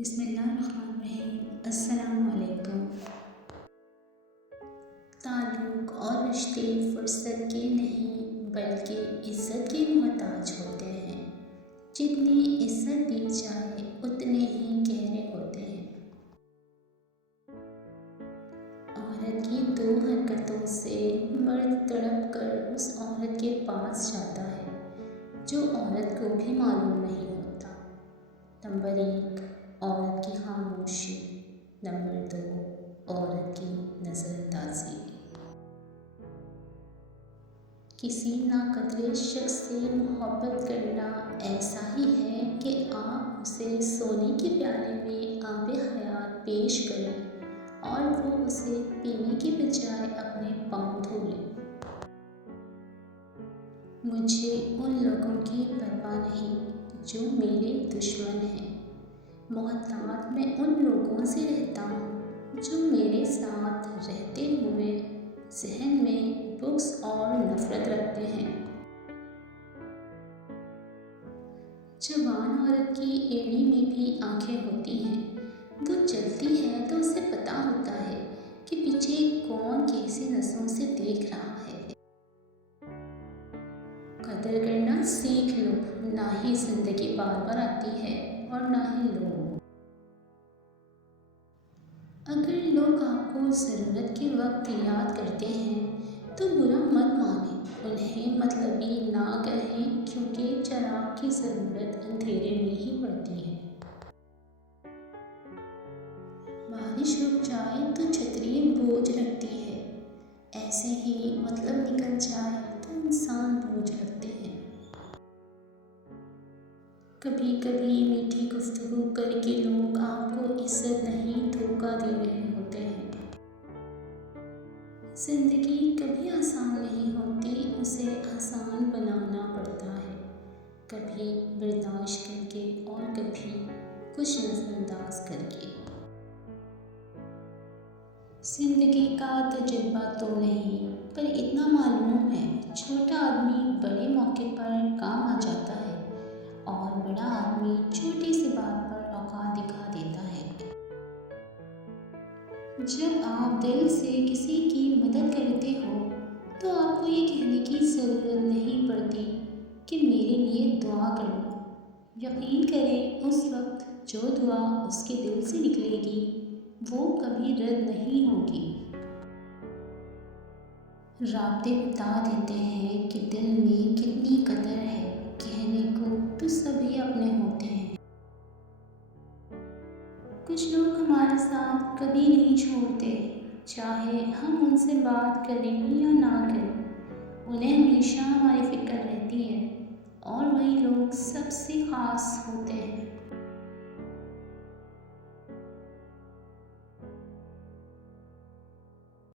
بسم اللہ الرحمن الرحیم۔ السلام علیکم۔ تعلق اور رشتے فرصت کے نہیں بلکہ عزت کے محتاج ہوتے ہیں۔ جتنی عزت دی جائے اتنے ہی گہرے ہوتے ہیں۔ عورت کی دو حرکتوں سے مرد تڑپ کر اس عورت کے پاس جاتا ہے جو عورت کو بھی معلوم نہیں ہوتا۔ نمبر 1، عورت کی خاموشی۔ نمبر 2، عورت کی نظر اندازی۔ کسی ناقدر شخص سے محبت کرنا ایسا ہی ہے کہ آپ اسے سونے کے پیالے میں آب حیات پیش کریں اور وہ اسے پینے کے بجائے اپنے پاؤں دھو لے۔ مجھے ان لوگوں کی پرواہ نہیں جو میرے دشمن ہیں۔ محتاط میں ان لوگوں سے رہتا ہوں جو میرے ساتھ رہتے ہوئے ذہن میں بغض اور نفرت رکھتے ہیں۔ جوان عورت کی ایڑی میں بھی آنکھیں ہوتی ہیں۔ وہ چلتی ہے تو اسے پتہ ہوتا ہے کہ پیچھے کون کیسی نظروں سے دیکھ رہا ہے۔ قدر کرنا سیکھ لو، نہ ہی زندگی بار بار آتی ہے اور نہ ہی لوگ۔ اگر لوگ آپ کو ضرورت کے وقت یاد کرتے ہیں تو برا مت مانیں، انہیں مطلبی نہ کہیں کیونکہ چراغ کی ضرورت اندھیرے میں ہی پڑتی ہے۔ بارش رک جائے تو چھتری بوجھ لگتی ہے، ایسے ہی مطلب نکل جائے تو انسان بوجھ لگتے ہیں۔ کبھی کبھی میٹھی گفتگو کر کے لوگ آپ کو عزت نہیں دھوکہ دے رہے ہوتے ہیں۔ زندگی کبھی آسان نہیں ہوتی، اسے آسان بنانا پڑتا ہے، کبھی برداشت کر کے اور کبھی کچھ نظر انداز کر کے۔ زندگی کا تجربہ تو نہیں، پر اتنا معلوم ہے چھوٹا آدمی بڑے موقع پر کام آ جاتا ہے اور بڑا آدمی چھوٹی سی بات پر اوقات دکھا دیتا ہے۔ جب آپ دل سے کسی کی مدد کرتے ہو تو آپ کو یہ کہنے کی ضرورت نہیں پڑتی کہ میرے لیے دعا کرنا۔ یقین کریں اس وقت جو دعا اس کے دل سے نکلے گی وہ کبھی رد نہیں ہوگی۔ رابطے بتا دیتے ہیں کہ دل میں کتنی قدر ہے، کہنے کو تو سبھی اپنے ہوتے ہیں۔ کچھ لوگ ہمارے ساتھ کبھی نہیں چھوڑتے، چاہے ہم ان سے بات کریں یا نہ کریں، انہیں ہمیشہ ہماری